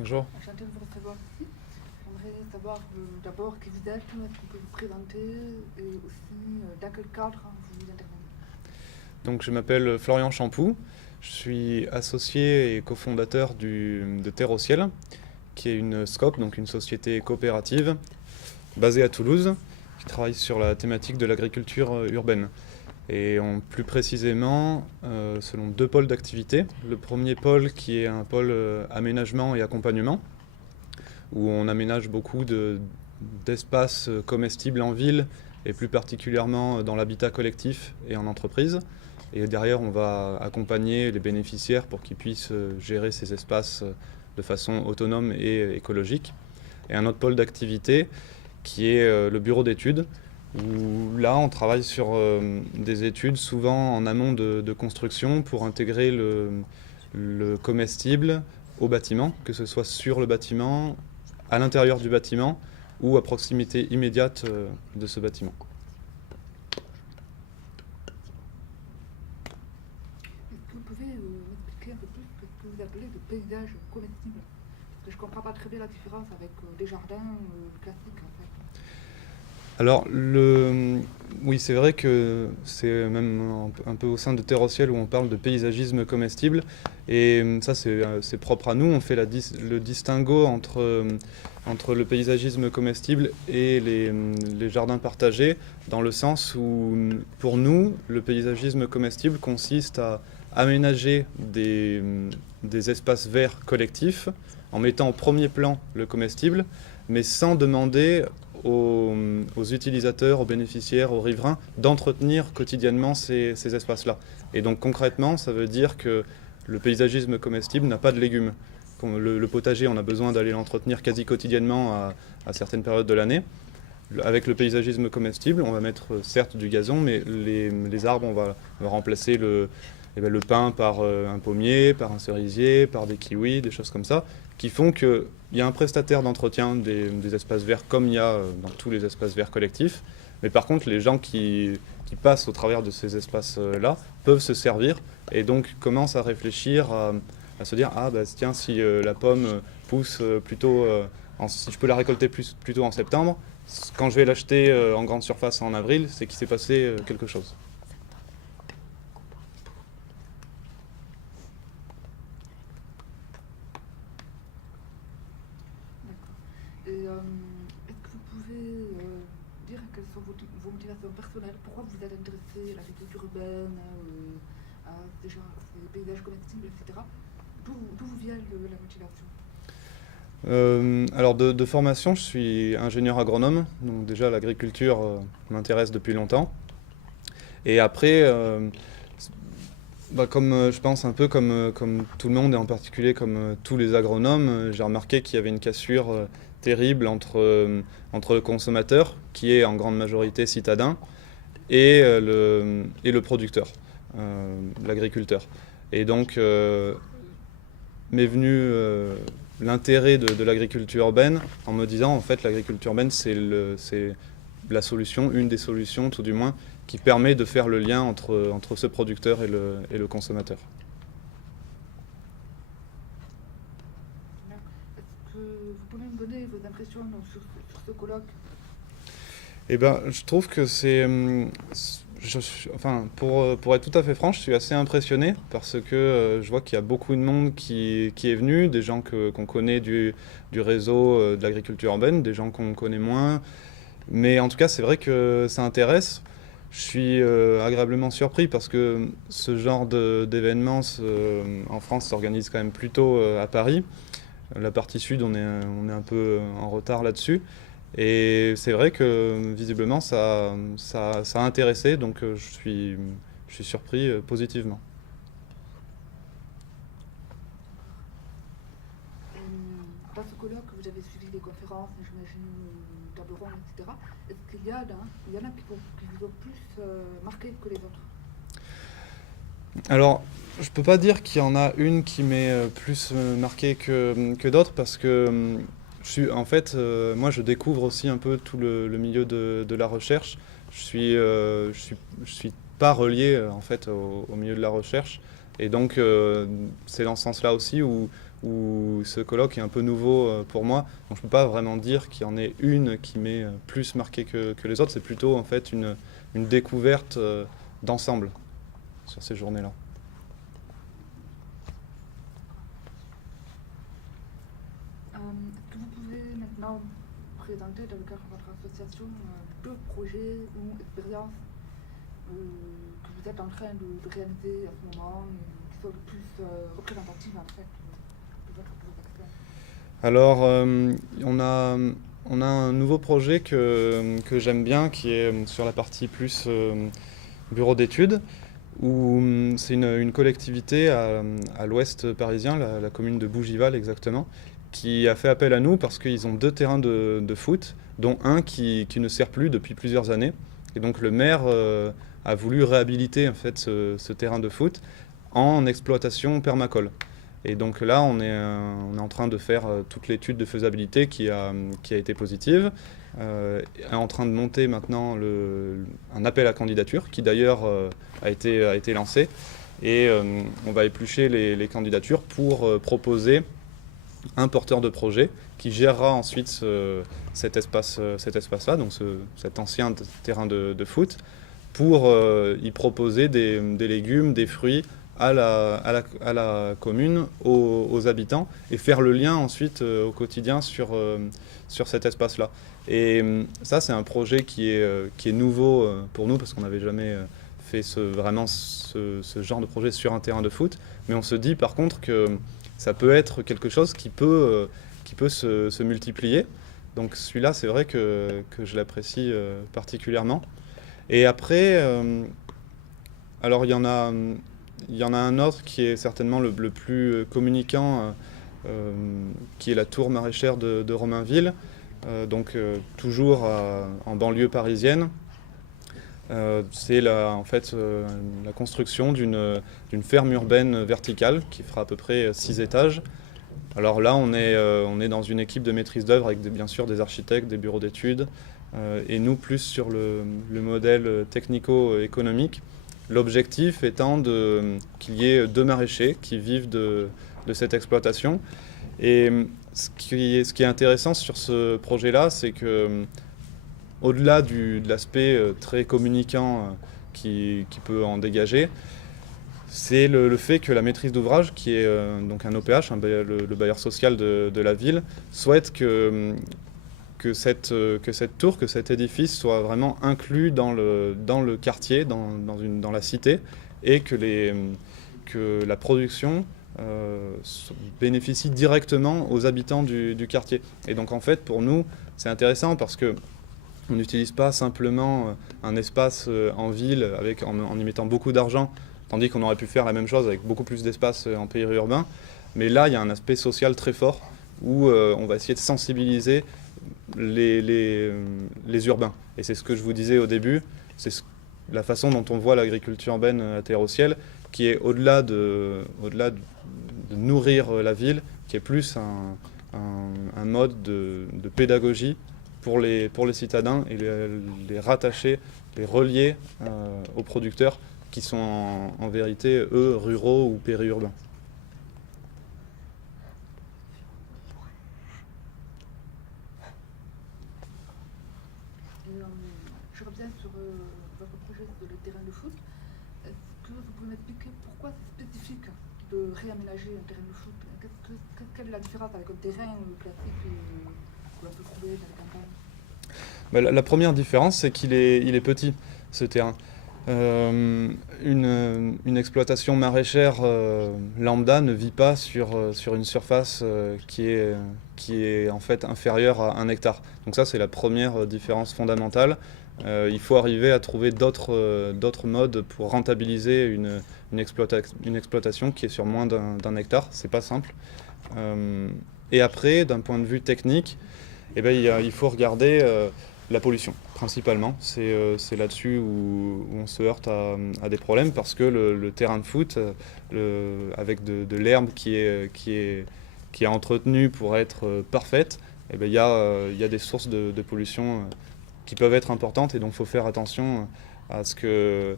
Bonjour. Enchantée de vous recevoir ici. J'aimerais savoir d'abord qui vous êtes, est-ce qu'on peut vous présenter et aussi dans quel cadre vous intervenez. Donc, je m'appelle Florian Champoux. Je suis associé et cofondateur de Terre au Ciel, qui est une SCOP, donc une société coopérative basée à Toulouse, qui travaille sur la thématique de l'agriculture urbaine. Et plus précisément, selon deux pôles d'activité. Le premier pôle qui est un pôle aménagement et accompagnement, où on aménage beaucoup d'espaces comestibles en ville, et plus particulièrement dans l'habitat collectif et en entreprise. Et derrière, on va accompagner les bénéficiaires pour qu'ils puissent gérer ces espaces de façon autonome et écologique. Et un autre pôle d'activité qui est le bureau d'études, où là, on travaille sur des études souvent en amont de construction pour intégrer le comestible au bâtiment, que ce soit sur le bâtiment, à l'intérieur du bâtiment ou à proximité immédiate de ce bâtiment. Est-ce que vous pouvez m'expliquer un peu plus ce que vous appelez de paysage comestible? Parce que je ne comprends pas très bien la différence avec des jardins classiques en fait. Alors, oui, c'est vrai que c'est même un peu au sein de Terre au Ciel où on parle de paysagisme comestible. Et ça, c'est propre à nous. On fait le distinguo entre le paysagisme comestible et les jardins partagés, dans le sens où, pour nous, le paysagisme comestible consiste à aménager des espaces verts collectifs en mettant au premier plan le comestible, mais sans demander aux utilisateurs, aux bénéficiaires, aux riverains, d'entretenir quotidiennement ces espaces-là. Et donc concrètement, ça veut dire que le paysagisme comestible n'a pas de légumes. Le potager, on a besoin d'aller l'entretenir quasi quotidiennement à certaines périodes de l'année. Avec le paysagisme comestible, on va mettre certes du gazon, mais les arbres, on va remplacer le pin par un pommier, par un cerisier, par des kiwis, des choses comme ça, qui font qu'il y a un prestataire d'entretien des espaces verts comme il y a dans tous les espaces verts collectifs. Mais par contre, les gens qui passent au travers de ces espaces-là peuvent se servir et donc commencent à réfléchir, à se dire ah bah tiens, si la pomme pousse plutôt, si je peux la récolter plutôt en septembre, quand je vais l'acheter en grande surface en avril, c'est qu'il s'est passé quelque chose. D'accord. Et est-ce que vous pouvez dire quelles sont vos motivations personnelles? Pourquoi vous êtes intéressé à l'agriculture urbaine, à ces paysages comestibles, etc. D'où vous vient la motivation? Alors de formation, je suis ingénieur agronome, donc déjà l'agriculture m'intéresse depuis longtemps. Et après, comme je pense un peu comme tout le monde et en particulier comme tous les agronomes, j'ai remarqué qu'il y avait une cassure terrible entre le consommateur, qui est en grande majorité citadin, et le producteur, l'agriculteur. Et donc m'est venu l'intérêt de l'agriculture urbaine en me disant en fait l'agriculture urbaine c'est la solution, une des solutions tout du moins, qui permet de faire le lien entre ce producteur et le consommateur. Est-ce que vous pouvez me donner vos impressions sur ce colloque? Eh ben, je trouve que enfin, pour être tout à fait franc, je suis assez impressionné parce que je vois qu'il y a beaucoup de monde qui est venu, des gens qu'on connaît du réseau de l'agriculture urbaine, des gens qu'on connaît moins. Mais en tout cas, c'est vrai que ça intéresse. Je suis agréablement surpris parce que ce genre d'événement en France s'organise quand même plutôt à Paris. La partie sud, on est un peu en retard là-dessus. Et c'est vrai que visiblement ça a intéressé, donc je suis surpris positivement. Dans ce colloque, vous avez suivi des conférences, j'imagine, table ronde, etc. Est-ce qu'il y en a qui vous ont plus marqué que les autres? Alors, je peux pas dire qu'il y en a une qui m'est plus marquée que d'autres parce que en fait, moi je découvre aussi un peu tout le milieu de la recherche. Je suis pas relié en fait au milieu de la recherche et donc c'est dans ce sens-là aussi où où ce colloque est un peu nouveau pour moi. Donc je ne peux pas vraiment dire qu'il y en ait une qui m'est plus marquée que les autres. C'est plutôt en fait une découverte d'ensemble sur ces journées-là. Est-ce que vous pouvez maintenant présenter dans le cadre de votre association deux projets ou expériences que vous êtes en train de réaliser à ce moment et qui sont le plus représentatives en fait de votre expérience? Alors, on a un nouveau projet que j'aime bien, qui est sur la partie plus bureau d'études, où c'est une collectivité à l'ouest parisien, la commune de Bougival exactement, qui a fait appel à nous parce qu'ils ont 2 terrains de foot, dont un qui ne sert plus depuis plusieurs années. Et donc le maire a voulu réhabiliter en fait ce terrain de foot en exploitation permacole. Et donc là, on est en train de faire toute l'étude de faisabilité qui a été positive. Est en train de monter maintenant un appel à candidature qui d'ailleurs a été lancé. Et on va éplucher les candidatures pour proposer un porteur de projet qui gérera ensuite cet espace-là, donc cet ancien terrain de foot, pour y proposer des légumes, des fruits à la commune, aux habitants, et faire le lien ensuite au quotidien sur cet espace-là. Et ça, c'est un projet qui est nouveau pour nous, parce qu'on n'avait jamais fait vraiment ce genre de projet sur un terrain de foot. Mais on se dit par contre que ça peut être quelque chose qui peut se multiplier. Donc celui-là, c'est vrai que je l'apprécie particulièrement. Et après, alors il y en a un autre qui est certainement le plus communicant, qui est la tour maraîchère de Romainville, donc toujours en banlieue parisienne. C'est en fait la construction d'une ferme urbaine verticale qui fera à peu près 6 étages. Alors là, on est dans une équipe de maîtrise d'œuvre avec bien sûr des architectes, des bureaux d'études, et nous plus sur le modèle technico-économique. L'objectif étant qu'il y ait 2 maraîchers qui vivent de cette exploitation. Et ce qui est intéressant sur ce projet-là, c'est que au-delà de l'aspect très communicant qui peut en dégager, c'est le fait que la maîtrise d'ouvrage, qui est donc un OPH, le bailleur social de la ville, souhaite que cette tour, que cet édifice soit vraiment inclus dans le quartier, dans la cité, et que la production bénéficie directement aux habitants du quartier. Et donc en fait, pour nous, c'est intéressant parce que on n'utilise pas simplement un espace en ville en y mettant beaucoup d'argent, tandis qu'on aurait pu faire la même chose avec beaucoup plus d'espace en périurbain. Mais là, il y a un aspect social très fort où on va essayer de sensibiliser les urbains. Et c'est ce que je vous disais au début, c'est la façon dont on voit l'agriculture urbaine à terre au ciel, qui est au-delà de nourrir la ville, qui est plus un mode de pédagogie pour les citadins et les rattacher, les relier aux producteurs qui sont en vérité, eux, ruraux ou périurbains. Je reviens sur votre projet de le terrain de foot. Est-ce que vous pouvez m'expliquer pourquoi c'est spécifique de réaménager un terrain de foot? Quelle est la différence avec un terrain classique que l'on peut trouver dans les campagnes? La première différence, c'est qu'il est petit, ce terrain. Une exploitation maraîchère lambda ne vit pas sur une surface qui est en fait inférieure à 1 hectare. Donc ça, c'est la première différence fondamentale. Il faut arriver à trouver d'autres modes pour rentabiliser une exploitation qui est sur moins d'un hectare. C'est pas simple. Et après, d'un point de vue technique, eh ben, il faut regarder la pollution, principalement. C'est là-dessus où on se heurte à des problèmes, parce que le terrain de foot, avec de l'herbe qui est entretenue pour être parfaite, eh ben, il y a des sources de pollution qui peuvent être importantes, et donc il faut faire attention à ce que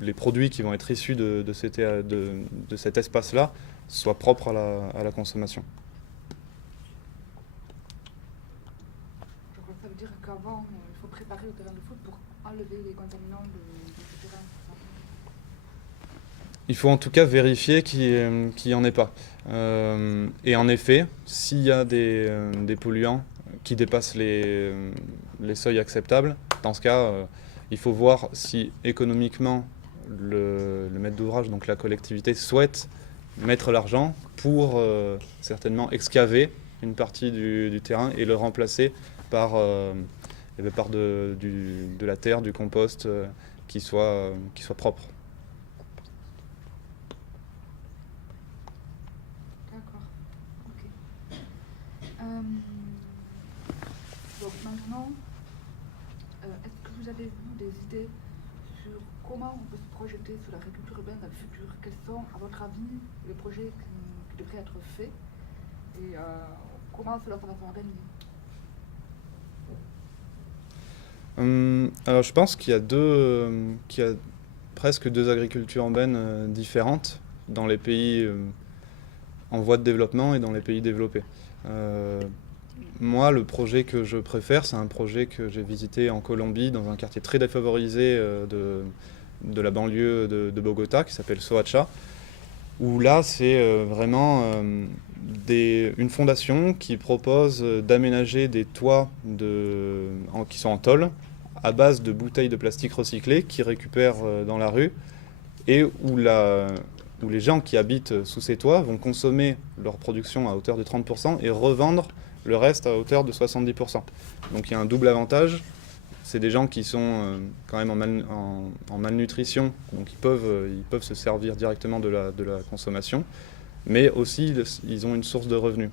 les produits qui vont être issus de cet espace-là soit propre à la consommation. Ça veut dire qu'avant, il faut préparer le terrain de foot pour enlever les contaminants de ce terrain. Il faut en tout cas vérifier qu'il n'y en ait pas. Et en effet, s'il y a des polluants qui dépassent les seuils acceptables, dans ce cas, il faut voir si économiquement le maître d'ouvrage, donc la collectivité, souhaite mettre l'argent pour certainement excaver une partie du terrain et le remplacer par de la terre, du compost qui soit propre. D'accord, ok. Donc maintenant, est-ce que vous avez vous des idées sur comment on peut se projeter sur l'agriculture urbaine dans le futur? Quels sont, à votre avis, les projets qui devraient être faits et comment cela va s'organiser? Alors je pense qu'il y a presque deux agricultures urbaines différentes dans les pays en voie de développement et dans les pays développés. Moi, le projet que je préfère, c'est un projet que j'ai visité en Colombie, dans un quartier très défavorisé de la banlieue de Bogota, qui s'appelle Soacha, où là, c'est vraiment une fondation qui propose d'aménager des toits qui sont en tôle, à base de bouteilles de plastique recyclées qui récupèrent dans la rue, et où les gens qui habitent sous ces toits vont consommer leur production à hauteur de 30% et revendre le reste à hauteur de 70%. Donc il y a un double avantage. C'est des gens qui sont quand même en malnutrition, donc ils peuvent se servir directement de la consommation, mais aussi ils ont une source de revenus.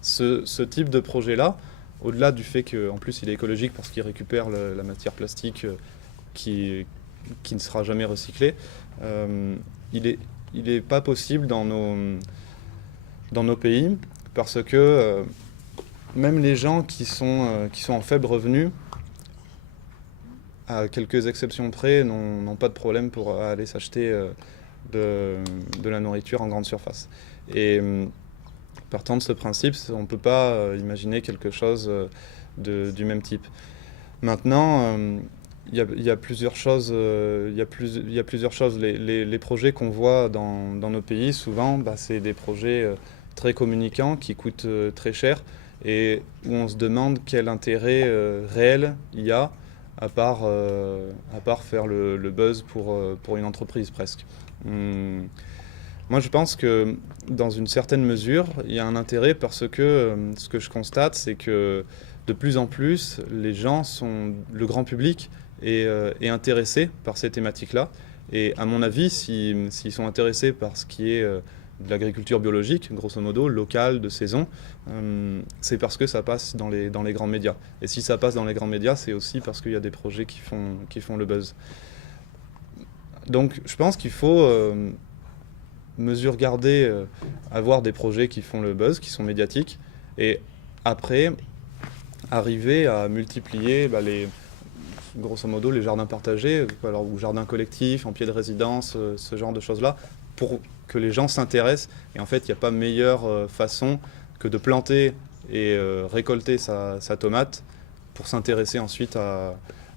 Ce type de projet-là, au-delà du fait qu'en plus il est écologique parce qu'il récupère la matière plastique qui ne sera jamais recyclée, il est pas possible dans nos pays parce que même les gens qui sont en faible revenu, à quelques exceptions près, n'ont pas de problème pour aller s'acheter de la nourriture en grande surface. Et partant de ce principe, on ne peut pas imaginer quelque chose du même type. Maintenant, il y a plusieurs choses. Il y a plusieurs choses. Les projets qu'on voit dans nos pays, souvent, c'est des projets très communicants qui coûtent très cher et où on se demande quel intérêt réel il y a à part faire le buzz pour une entreprise presque. Moi, je pense que dans une certaine mesure, il y a un intérêt parce que ce que je constate, c'est que de plus en plus, le grand public est intéressé par ces thématiques-là. Et à mon avis, s'ils sont intéressés par ce qui est de l'agriculture biologique, grosso modo, locale, de saison, c'est parce que ça passe dans les grands médias. Et si ça passe dans les grands médias, c'est aussi parce qu'il y a des projets qui font le buzz. Donc je pense qu'il faut avoir des projets qui font le buzz, qui sont médiatiques, et après arriver à multiplier grosso modo les jardins partagés, ou jardins collectifs, en pied de résidence, ce genre de choses-là, pour que les gens s'intéressent. Et en fait, il n'y a pas meilleure façon que de planter et récolter sa tomate pour s'intéresser ensuite à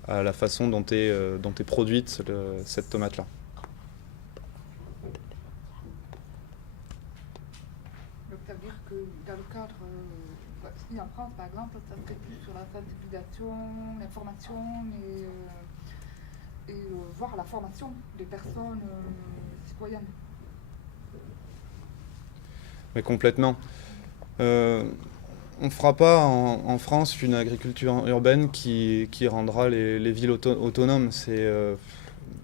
la façon dont est produite cette tomate-là. Donc ça veut dire que dans le cadre, ici en France par exemple, ça serait plus sur la sensibilisation, l'information et voir la formation des personnes citoyennes. Mais complètement. On ne fera pas en France une agriculture urbaine qui rendra les villes autonomes.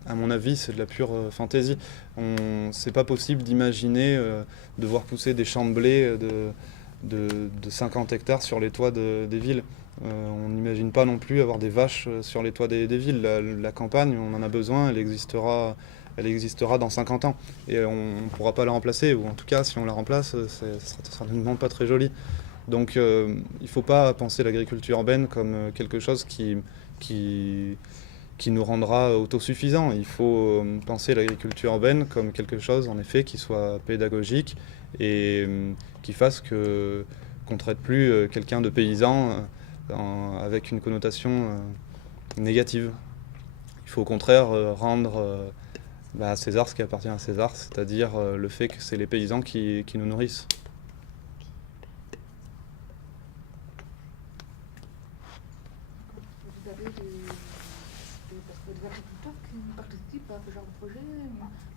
À mon avis, c'est de la pure fantaisie. C'est pas possible d'imaginer de voir pousser des champs de blé de 50 hectares sur les toits des villes. On n'imagine pas non plus avoir des vaches sur les toits des villes. La campagne, on en a besoin, elle existera dans 50 ans. Et on ne pourra pas la remplacer, ou en tout cas, si on la remplace, ce sera certainement pas très joli. Donc il ne faut pas penser l'agriculture urbaine comme quelque chose qui qui nous rendra autosuffisants. Il faut penser l'agriculture urbaine comme quelque chose, en effet, qui soit pédagogique et qui fasse qu'on ne traite plus quelqu'un de paysan avec une connotation négative. Il faut au contraire rendre à César ce qui appartient à César, c'est-à-dire le fait que c'est les paysans qui nous nourrissent. Vous avez des agriculteurs qui participent à ce genre de projet,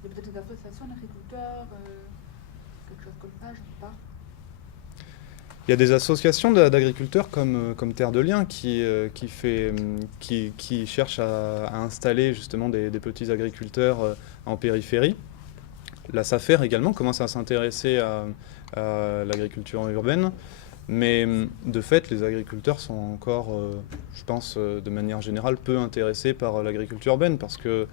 ou peut-être des associations d'agriculteurs, quelque chose comme ça, je ne sais pas. Il y a des associations d'agriculteurs comme Terre de Liens qui cherchent à installer justement des petits agriculteurs en périphérie. La SAFER également commence à s'intéresser à l'agriculture urbaine, mais de fait les agriculteurs sont encore, je pense de manière générale, peu intéressés par l'agriculture urbaine parce que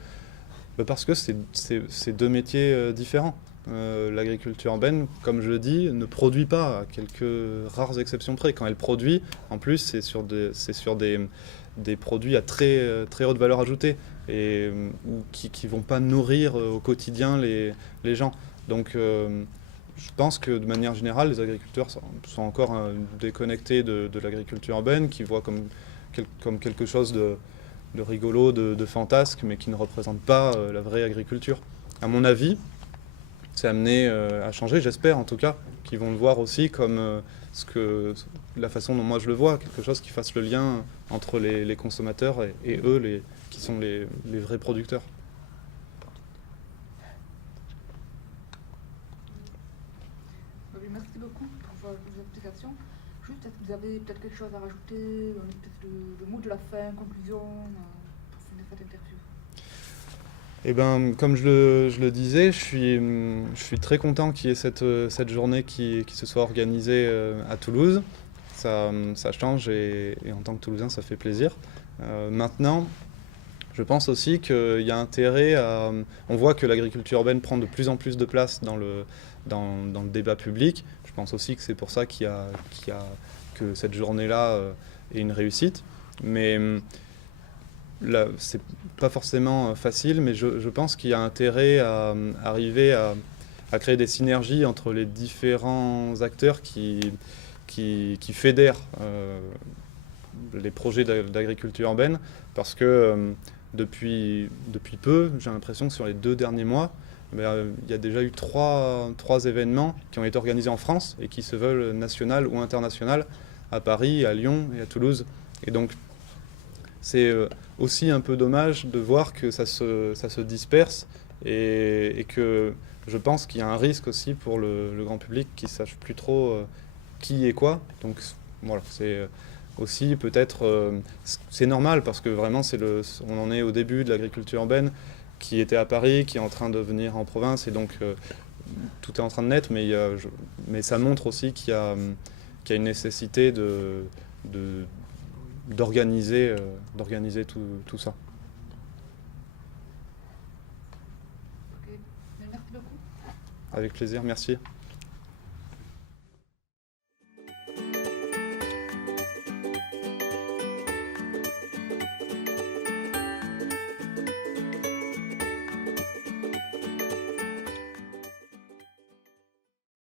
c'est deux métiers différents. L'agriculture urbaine, comme je le dis, ne produit pas, à quelques rares exceptions près. Quand elle produit, en plus, c'est sur des produits à très haute valeur ajoutée et qui vont pas nourrir au quotidien les gens. Donc, je pense que de manière générale, les agriculteurs sont encore déconnectés de l'agriculture urbaine, qui voient comme quelque chose de rigolo, de fantasque, mais qui ne représente pas la vraie agriculture. À mon avis, c'est amené à changer, j'espère en tout cas, qu'ils vont le voir aussi comme la façon dont moi je le vois, quelque chose qui fasse le lien entre les consommateurs et eux, qui sont les vrais producteurs. Oui, merci beaucoup pour vos explications. Juste, est-ce que vous avez peut-être quelque chose à rajouter, peut-être le mot de la fin, conclusion, pour finir cette interview? Eh ben, comme je le disais, je suis très content qu'il y ait cette journée qui se soit organisée à Toulouse. Ça change et en tant que Toulousain, ça fait plaisir. Maintenant, je pense aussi qu'il y a intérêt à... On voit que l'agriculture urbaine prend de plus en plus de place dans le débat public. Je pense aussi que c'est pour ça que cette journée-là est une réussite. Mais là, c'est pas forcément facile, mais je pense qu'il y a intérêt à arriver à créer des synergies entre les différents acteurs qui fédèrent les projets d'agriculture urbaine, parce que depuis peu, j'ai l'impression que sur les 2 derniers mois, il y a déjà eu trois événements qui ont été organisés en France et qui se veulent national ou international, à Paris, à Lyon et à Toulouse. Et donc, c'est aussi un peu dommage de voir que ça se disperse et que je pense qu'il y a un risque aussi pour le grand public qui ne sache plus trop qui est quoi. Donc voilà, c'est aussi peut-être... c'est normal parce que vraiment on en est au début de l'agriculture urbaine qui était à Paris, qui est en train de venir en province et donc tout est en train de naître, mais ça montre aussi qu'il y a une nécessité d'organiser tout ça. Ok, mais merci beaucoup. Avec plaisir, merci.